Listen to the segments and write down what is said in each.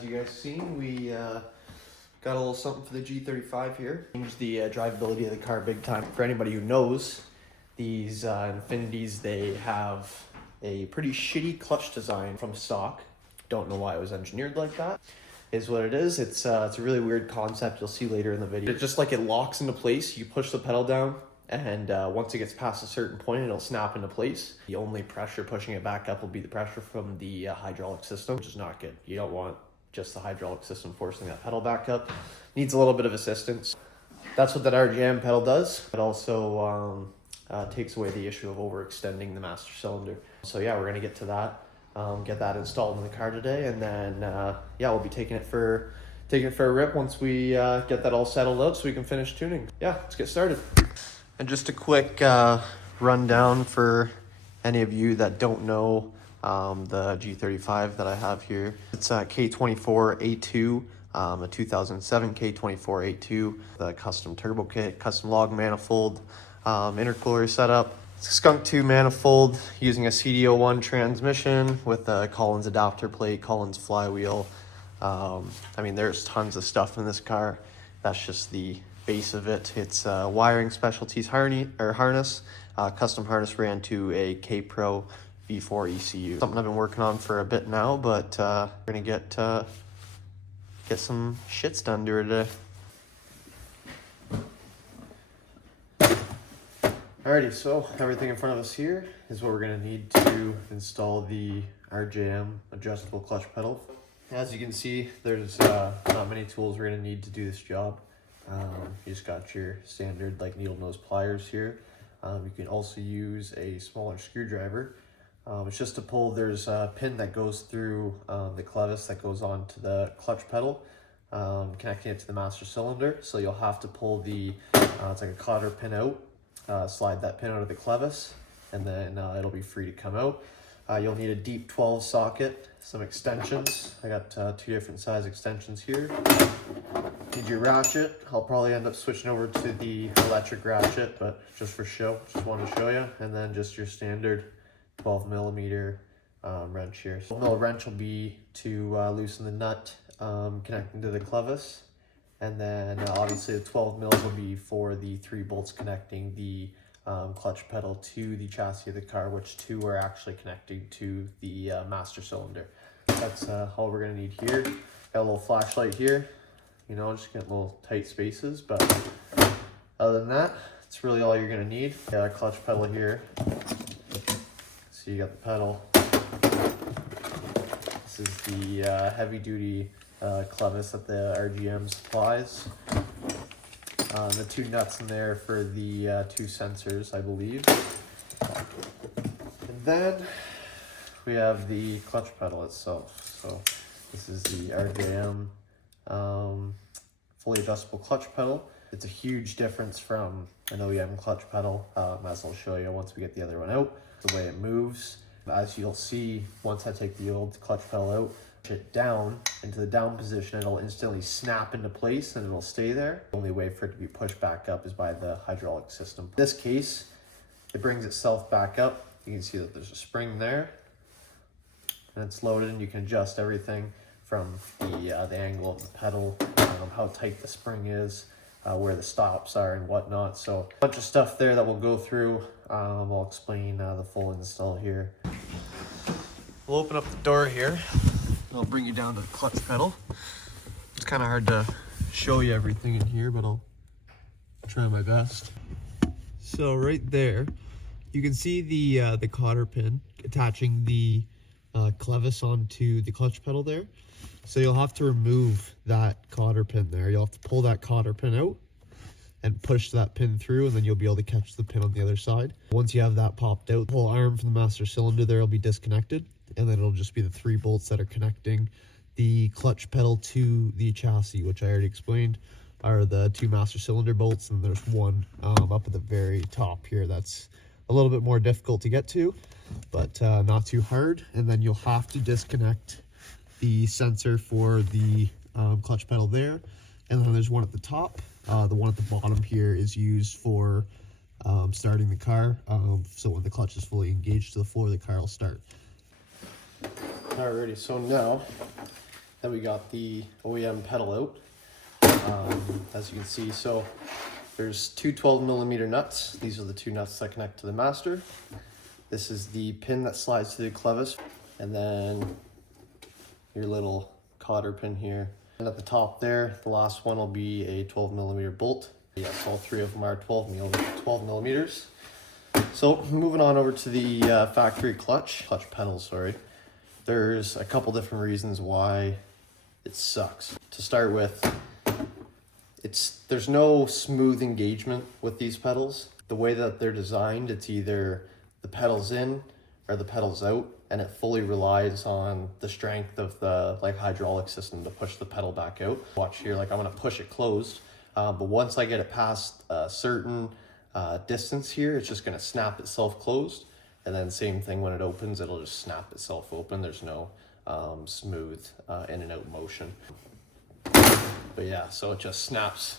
As you guys seen, we got a little something for the G35 here. Changed the drivability of the car big time. For anybody who knows, these Infinities, they have a pretty shitty clutch design from stock. Don't know why it was engineered like that. Is what it is. It's a really weird concept. You'll see later in the video. It's just like it locks into place. You push the pedal down, and once it gets past a certain point, it'll snap into place. The only pressure pushing it back up will be the pressure from the hydraulic system, which is not good. You don't want just the hydraulic system forcing that pedal back up. Needs a little bit of assistance. That's what that RJM pedal does. It also takes away the issue of overextending the master cylinder. So yeah, we're gonna get to that. Get that installed in the car today, and then yeah, we'll be taking it for a rip once we get that all settled out so we can finish tuning. Yeah, let's get started. And just a quick rundown for any of you that don't know the G35 that I have here. It's a K24A2, a 2007 K24A2, the custom turbo kit, custom log manifold, intercooler setup. It's a Skunk 2 manifold using a CDO1 transmission with a Collins adapter plate, Collins flywheel. I mean, there's tons of stuff in this car. That's just the base of it. It's wiring specialties harness. Custom harness ran to a K-Pro V4 ECU. Something I've been working on for a bit now, but we're gonna get some shits done to her today. Alrighty, so everything in front of us here is what we're going to need to install the RJM adjustable clutch pedal. As you can see, there's not many tools we're going to need to do this job. You just got your standard like needle nose pliers here. You can also use a smaller screwdriver. It's just to pull, there's a pin that goes through the clevis that goes onto the clutch pedal, connecting it to the master cylinder. So you'll have to pull the, it's like a cotter pin out. Slide that pin out of the clevis, and then it'll be free to come out. You'll need a deep 12 socket, some extensions. I got 2 different size extensions here. Need your ratchet. I'll probably end up switching over to the electric ratchet, but just for show, just wanted to show you. And then just your standard 12 millimeter wrench here. So the wrench will be to loosen the nut connecting to the clevis. And then obviously the 12 mils will be for the 3 bolts connecting the clutch pedal to the chassis of the car, which 2 are actually connecting to the master cylinder. That's all we're gonna need here. Got a little flashlight here, you know, just get little tight spaces, but other than that, it's really all you're gonna need. Got a clutch pedal here. So you got the pedal. This is the heavy duty clevis that the RJM supplies. The 2 nuts in there for the 2 sensors, I believe. And then we have the clutch pedal itself. So this is the RJM fully adjustable clutch pedal. It's a huge difference from an OEM clutch pedal, as I'll show you once we get the other one out. The way it moves, as you'll see, once I take the old clutch pedal out, it down into the down position, it'll instantly snap into place and it'll stay there. The only way for it to be pushed back up is by the hydraulic system. In this case, it brings itself back up. You can see that there's a spring there and it's loaded, and you can adjust everything from the angle of the pedal, how tight the spring is, where the stops are and whatnot. So a bunch of stuff there that we'll go through. I'll explain the full install here. We'll open up the door here. I'll bring you down to the clutch pedal. It's kind of hard to show you everything in here, but I'll try my best. So right there, you can see the cotter pin attaching the clevis onto the clutch pedal there. So you'll have to remove that cotter pin there. You'll have to pull that cotter pin out and push that pin through, and then you'll be able to catch the pin on the other side. Once you have that popped out, the whole arm from the master cylinder there will be disconnected, and then it'll just be the 3 bolts that are connecting the clutch pedal to the chassis, which I already explained are the 2 master cylinder bolts, and there's one up at the very top here that's a little bit more difficult to get to, but not too hard. And then you'll have to disconnect the sensor for the clutch pedal there, and then there's one at the top. The one at the bottom here is used for starting the car, so when the clutch is fully engaged to the floor, the car will start. Alrighty, so now Then we got the OEM pedal out, as you can see. So there's two 12mm nuts. These are the two nuts that connect to the master. This is the pin that slides to the clevis, and then your little cotter pin here. And at the top there, the last one will be a 12mm bolt. Yes, all three of them are 12 millimeters. So moving on over to the factory clutch pedal, sorry. There's a couple different reasons why it sucks. To start with, there's no smooth engagement with these pedals. The way that they're designed, it's either the pedals in or the pedals out, and it fully relies on the strength of the hydraulic system to push the pedal back out. Watch here, I'm gonna push it closed, but once I get it past a certain distance here, it's just gonna snap itself closed, and then same thing when it opens, it'll just snap itself open. There's no smooth in and out motion. But yeah, so it just snaps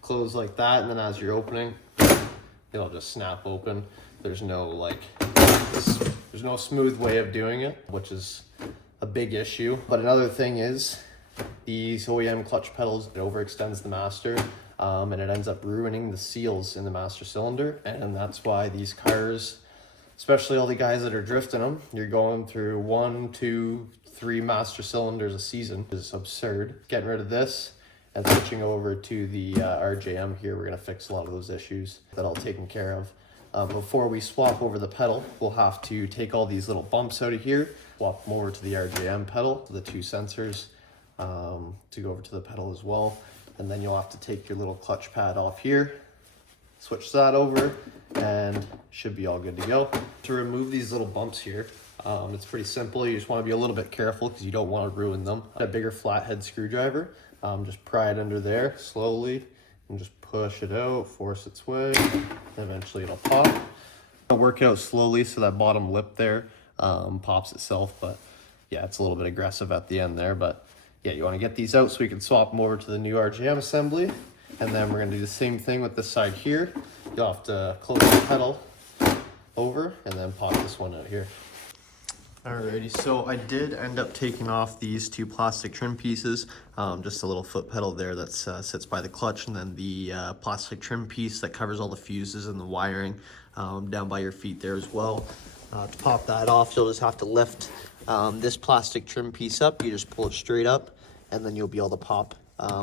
closed like that, and then as you're opening, it'll just snap open. There's no there's no smooth way of doing it, which is a big issue. But another thing is these OEM clutch pedals, it overextends the master, and it ends up ruining the seals in the master cylinder. And that's why these cars, especially all the guys that are drifting them, you're going through 1, 2, 3 master cylinders a season. It's absurd. Getting rid of this and switching over to the RJM here, we're gonna fix a lot of those issues that all taken care of. Before we swap over the pedal, we'll have to take all these little bumps out of here, swap them over to the RJM pedal, the two sensors, to go over to the pedal as well. And then you'll have to take your little clutch pad off here, switch that over, and should be all good to go. To remove these little bumps here, it's pretty simple. You just want to be a little bit careful because you don't want to ruin them. A bigger flathead screwdriver, just pry it under there slowly and just push it out, force its way, and eventually it'll pop. I'll work it out slowly so that bottom lip there pops itself, but yeah, it's a little bit aggressive at the end there. But yeah, you want to get these out so we can swap them over to the new RJM assembly. And then we're going to do the same thing with this side here. You'll have to close the pedal over and then pop this one out here. Alrighty, so I did end up taking off these two plastic trim pieces, just a little foot pedal there that sits by the clutch, and then the plastic trim piece that covers all the fuses and the wiring down by your feet there as well. To pop that off, you'll just have to lift this plastic trim piece up. You just pull it straight up, and then you'll be able to pop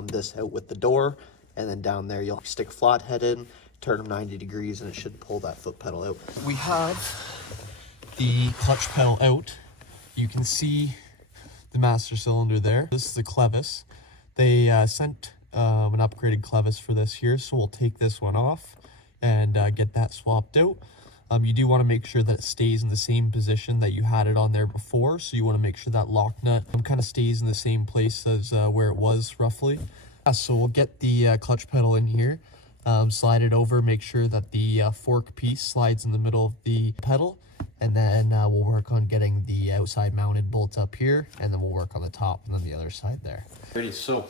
this out with the door, and then down there you'll stick a flathead in, turn them 90 degrees, and it should pull that foot pedal out. We have the clutch pedal out. You can see the master cylinder there. This is the clevis. They sent an upgraded clevis for this here, so we'll take this one off and get that swapped out. You do want to make sure that it stays in the same position that you had it on there before, so you want to make sure that lock nut kind of stays in the same place as where it was roughly. So we'll get the clutch pedal in here, slide it over, make sure that the fork piece slides in the middle of the pedal, and then we'll work on getting the outside mounted bolts up here, and then we'll work on the top and then the other side there. Ready, so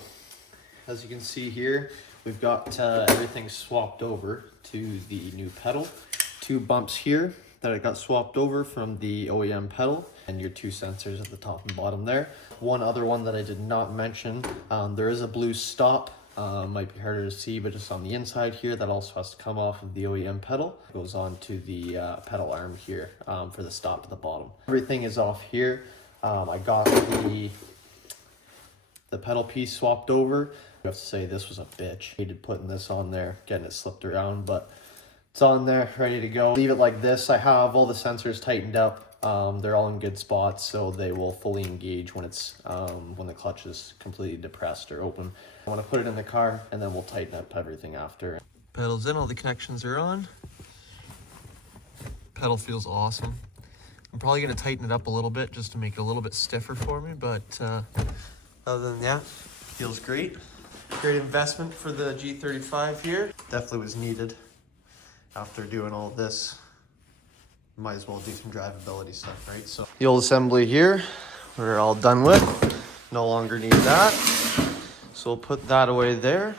as you can see here, we've got everything swapped over to the new pedal. Two bumps here that I got swapped over from the OEM pedal, and your two sensors at the top and bottom there. One other one that I did not mention, there is a blue stop. Might be harder to see, but just on the inside here, that also has to come off of the OEM pedal. It goes on to the pedal arm here for the stop at the bottom. Everything is off here. I got the pedal piece swapped over. I have to say this was a bitch. Hated putting this on there, getting it slipped around, but it's on there, ready to go. Leave it like this. I have all the sensors tightened up. They're all in good spots, so they will fully engage when it's when the clutch is completely depressed or open. I want to put it in the car, and then we'll tighten up everything after. Pedals in, all the connections are on. Pedal feels awesome. I'm probably going to tighten it up a little bit just to make it a little bit stiffer for me, but other than that, feels great. Great investment for the G35 here. Definitely was needed after doing all this. Might as well do some drivability stuff, right? So the old assembly here, we're all done with. No longer need that. So we'll put that away there.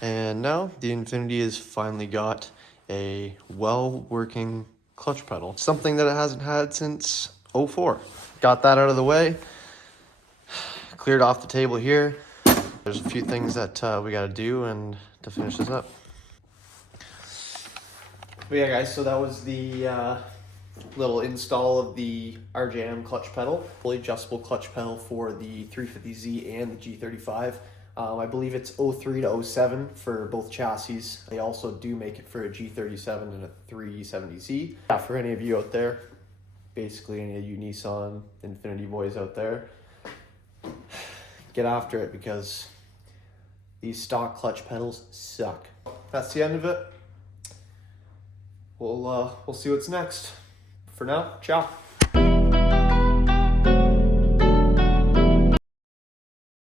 And now the Infiniti has finally got a well-working clutch pedal. Something that it hasn't had since '04. Got that out of the way. cleared off the table here. There's a few things that we got to do and to finish this up. But yeah, guys, so that was the little install of the RJM clutch pedal, fully adjustable clutch pedal for the 350Z and the G35. I believe it's 03 to 07 for both chassis. They also do make it for a G37 and a 370Z. Yeah, for any of you out there, basically any of you Nissan Infiniti boys out there, get after it because these stock clutch pedals suck. That's the end of it. We'll see what's next. For now, ciao.